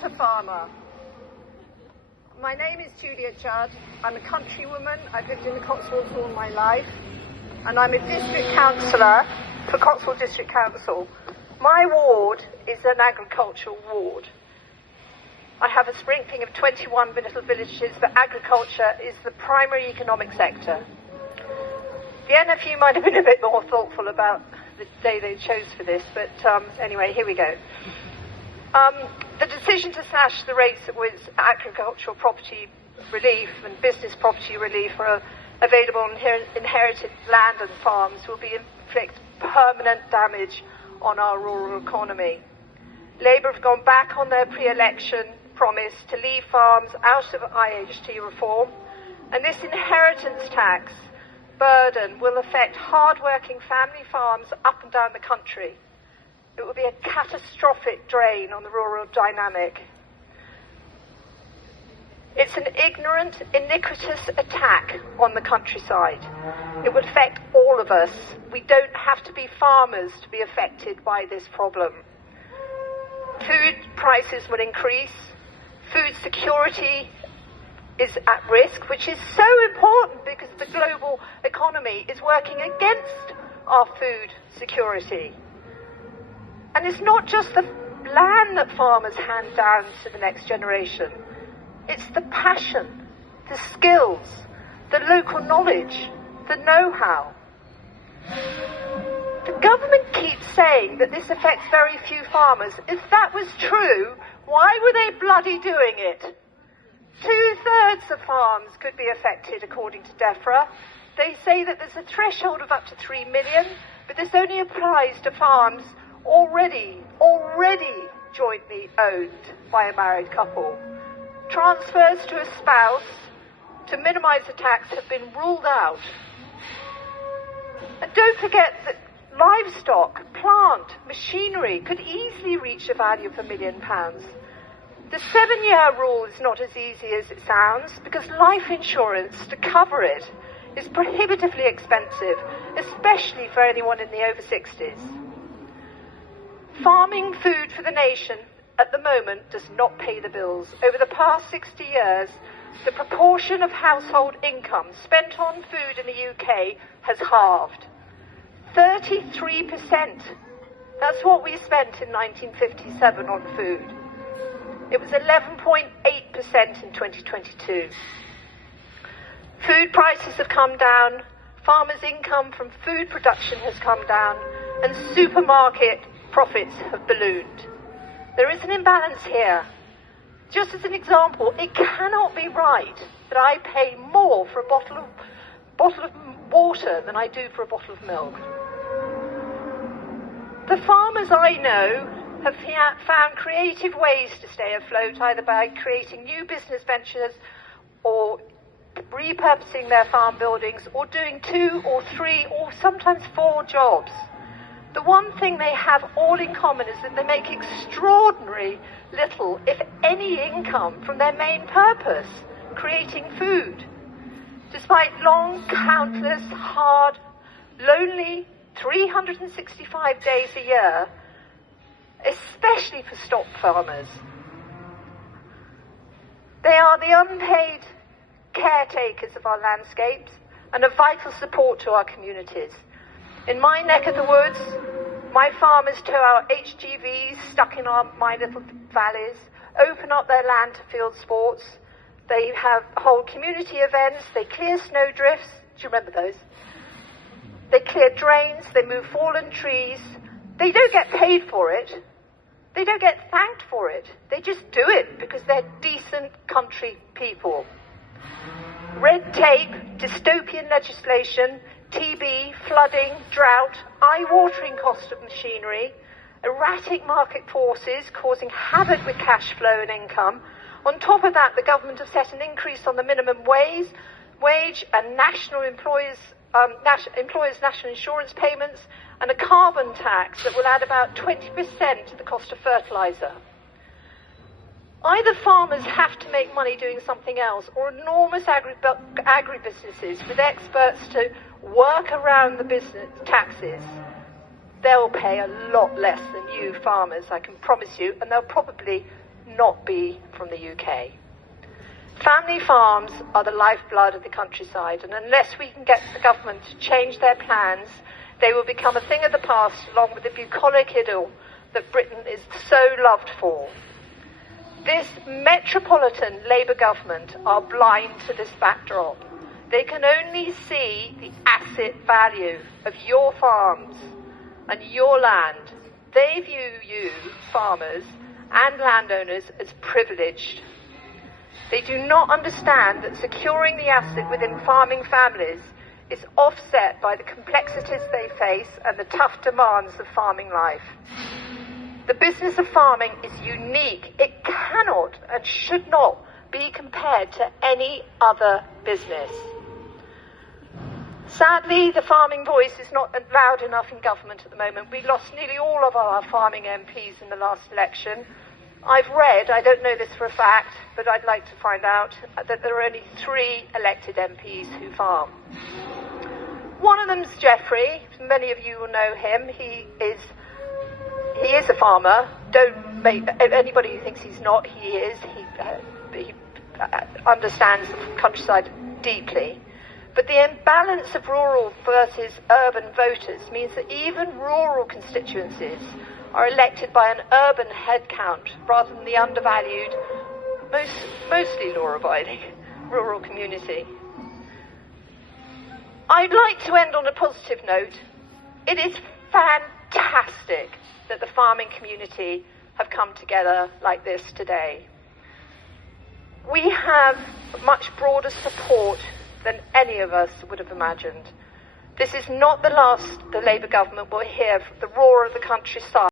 not a farmer. My name is Julia Judd. I'm a countrywoman. I've lived in the Cotswolds all my life, and I'm a district councillor for Cotswold District Council. My ward is an agricultural ward. I have a sprinkling of 21 little villages, but agriculture is the primary economic sector. The NFU might have been a bit more thoughtful about the day they chose for this, but anyway, here we go. The decision to slash the rates with agricultural property relief and business property relief for available inherited land and farms will inflict permanent damage on our rural economy. Labour have gone back on their pre-election promise to leave farms out of IHT reform, and this inheritance tax burden will affect hard-working family farms up and down the country. It will be a catastrophic drain on the rural dynamic. It's an ignorant, iniquitous attack on the countryside. It would affect all of us. We don't have to be farmers to be affected by this problem. Food prices will increase. Food security is at risk, which is so important because the global economy is working against our food security. And it's not just the land that farmers hand down to the next generation. It's the passion, the skills, the local knowledge, the know-how. The government keeps saying that this affects very few farmers. If that was true, why were they bloody doing it? 2/3 of farms could be affected, according to DEFRA. They say that there's a threshold of up to 3 million, but this only applies to farms already jointly owned by a married couple. Transfers to a spouse to minimise the tax have been ruled out. And don't forget that livestock, plant, machinery could easily reach a value of £1 million. The 7-year rule is not as easy as it sounds because life insurance to cover it is prohibitively expensive, especially for anyone in the over 60s. Farming food for the nation at the moment does not pay the bills. Over the past 60 years, the proportion of household income spent on food in the UK has halved. 33%. That's what we spent in 1957 on food. It was 11.8% in 2022. Food prices have come down, farmers' income from food production has come down, and supermarket profits have ballooned. There is an imbalance here. Just as an example, it cannot be right that I pay more for a bottle of water than I do for a bottle of milk. The farmers I know have found creative ways to stay afloat, either by creating new business ventures or repurposing their farm buildings or doing 2 or 3 or sometimes 4 jobs. The one thing they have all in common is that they make extraordinary little, if any, income from their main purpose, creating food. Despite long, countless, hard, lonely, 365 days a year, especially for stock farmers. They are the unpaid caretakers of our landscapes and a vital support to our communities. In my neck of the woods, my farmers tow our HGVs stuck in my little valleys, open up their land to field sports. They hold community events, they clear snowdrifts. Do you remember those? They clear drains, they move fallen trees. They don't get paid for it. They don't get thanked for it. They just do it because they're decent country people. Red tape, dystopian legislation, TB, flooding, drought, eye-watering cost of machinery, erratic market forces causing havoc with cash flow and income. On top of that, the government has set an increase on the minimum wage and national employers' national insurance payments and a carbon tax that will add about 20% to the cost of fertiliser. Either farmers have to make money doing something else, or enormous agribusinesses with experts to work around the business taxes. They'll pay a lot less than you farmers, I can promise you, and they'll probably not be from the UK. Family farms are the lifeblood of the countryside, and unless we can get the government to change their plans, they will become a thing of the past along with the bucolic idyll that Britain is so loved for. This metropolitan Labour government are blind to this backdrop. They can only see the asset value of your farms and your land. They view you, farmers and landowners, as privileged. They do not understand that securing the asset within farming families is offset by the complexities they face and the tough demands of farming life. The business of farming is unique. It cannot and should not be compared to any other business. Sadly, the farming voice is not loud enough in government at the moment. We lost nearly all of our farming MPs in the last election. I've read, I don't know this for a fact, but I'd like to find out, that there are only 3 elected MPs who farm. One of them's Geoffrey. Many of you will know him. He is a farmer. Don't make anybody who thinks he's not. He is. He understands the countryside deeply. But the imbalance of rural versus urban voters means that even rural constituencies are elected by an urban head count rather than the undervalued, mostly law-abiding rural community. I'd like to end on a positive note. It is fantastic that the farming community have come together like this today. We have much broader support than any of us would have imagined. This is not the last the Labour government will hear from the roar of the countryside.